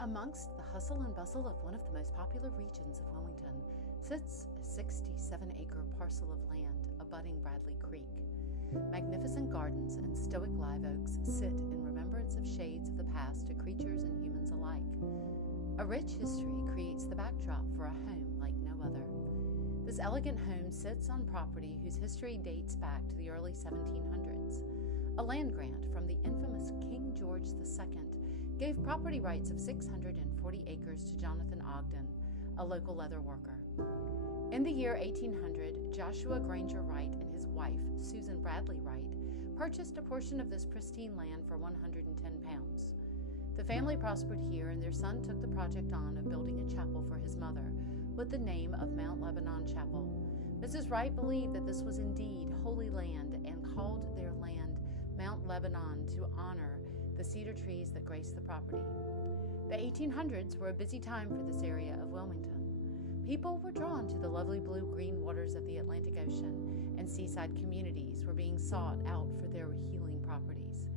Amongst the hustle and bustle of one of the most popular regions of Wilmington sits a 67-acre parcel of land abutting Bradley Creek. Magnificent gardens and stoic live oaks sit in remembrance of shades of the past to creatures and humans alike. A rich history creates the backdrop for a home like no other. This elegant home sits on property whose history dates back to the early 1700s. A land grant from the infamous King George II gave property rights of 640 acres to Jonathan Ogden, a local leather worker. In the year 1800, Joshua Granger Wright and his wife, Susan Bradley Wright, purchased a portion of this pristine land for £110. The family prospered here, and their son took the project on of building a chapel for his mother with the name of Mount Lebanon Chapel. Mrs. Wright believed that this was indeed holy land and called their land Mount Lebanon to honor the cedar trees that grace the property. The 1800s were a busy time for this area of Wilmington. People were drawn to the lovely blue-green waters of the Atlantic Ocean, and seaside communities were being sought out for their healing properties.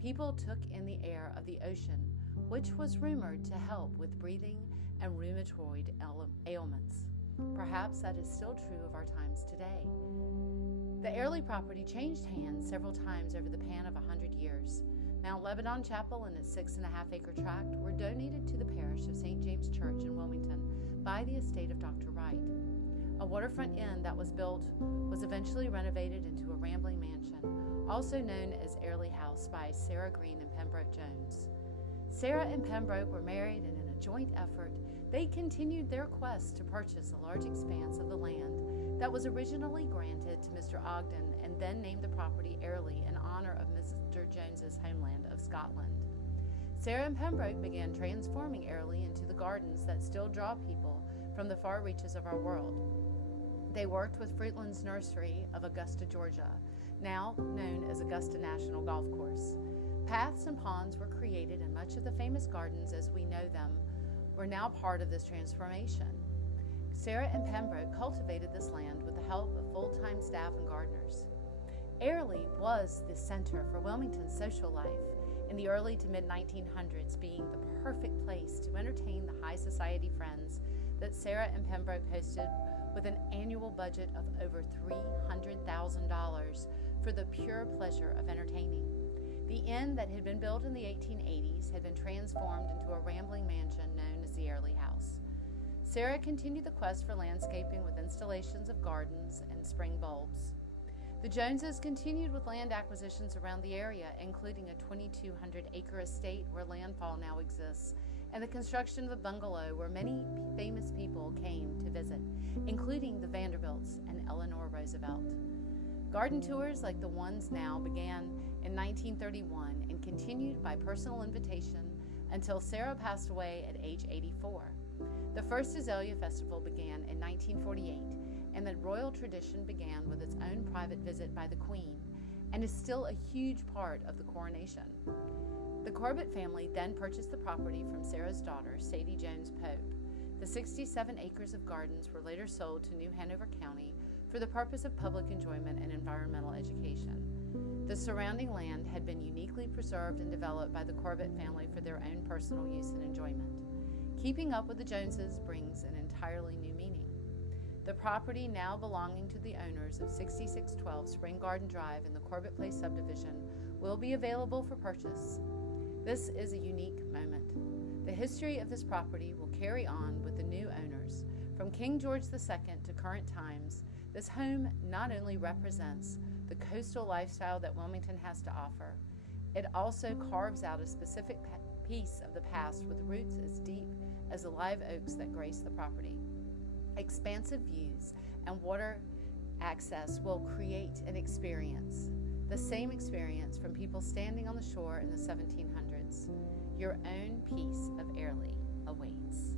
People took in the air of the ocean, which was rumored to help with breathing and rheumatoid ailments. Perhaps that is still true of our times today. The Airlie property changed hands several times over the span of 100 years. Mount Lebanon Chapel and its 6.5-acre tract were donated to the parish of St. James Church in Wilmington by the estate of Dr. Wright. A waterfront inn that was built was eventually renovated into a rambling mansion, also known as Airlie House, by Sarah Green and Pembroke Jones. Sarah and Pembroke were married, and in a joint effort, they continued their quest to purchase a large expanse of the land that was originally granted to Mr. Ogden and then named the property Airlie in honor of Mr. Jones's homeland of Scotland. Sarah and Pembroke began transforming Airlie into the gardens that still draw people from the far reaches of our world. They worked with Fruitland's Nursery of Augusta, Georgia, now known as Augusta National Golf Course. Paths and ponds were created, and much of the famous gardens as we know them were now part of this transformation. Sarah and Pembroke cultivated this land with the help of full-time staff and gardeners. Airlie was the center for Wilmington's social life, in the early to mid-1900s being the perfect place to entertain the high society friends that Sarah and Pembroke hosted, with an annual budget of over $300,000 for the pure pleasure of entertaining. The inn that had been built in the 1880s had been transformed into a rambling mansion known as the Airlie House. Sarah continued the quest for landscaping with installations of gardens and spring bulbs. The Joneses continued with land acquisitions around the area, including a 2,200-acre estate where landfall now exists, and the construction of a bungalow where many famous people came to visit, including the Vanderbilts and Eleanor Roosevelt. Garden tours like the ones now began in 1931 and continued by personal invitation until Sarah passed away at age 84. The first Azalea Festival began in 1948, and the royal tradition began with its own private visit by the Queen, and is still a huge part of the coronation. The Corbett family then purchased the property from Sarah's daughter, Sadie Jones Pope. The 67 acres of gardens were later sold to New Hanover County for the purpose of public enjoyment and environmental education. The surrounding land had been uniquely preserved and developed by the Corbett family for their own personal use and enjoyment. Keeping up with the Joneses brings an entirely new meaning. The property, now belonging to the owners of 6612 Spring Garden Drive in the Corbett Place subdivision, will be available for purchase. This is a unique moment. The history of this property will carry on with the new owners. From King George II to current times, this home not only represents the coastal lifestyle that Wilmington has to offer, it also carves out a specific piece of the past with roots as deep as the live oaks that grace the property. Expansive views and water access will create an experience, the same experience from people standing on the shore in the 1700s. Your own piece of Airlie awaits.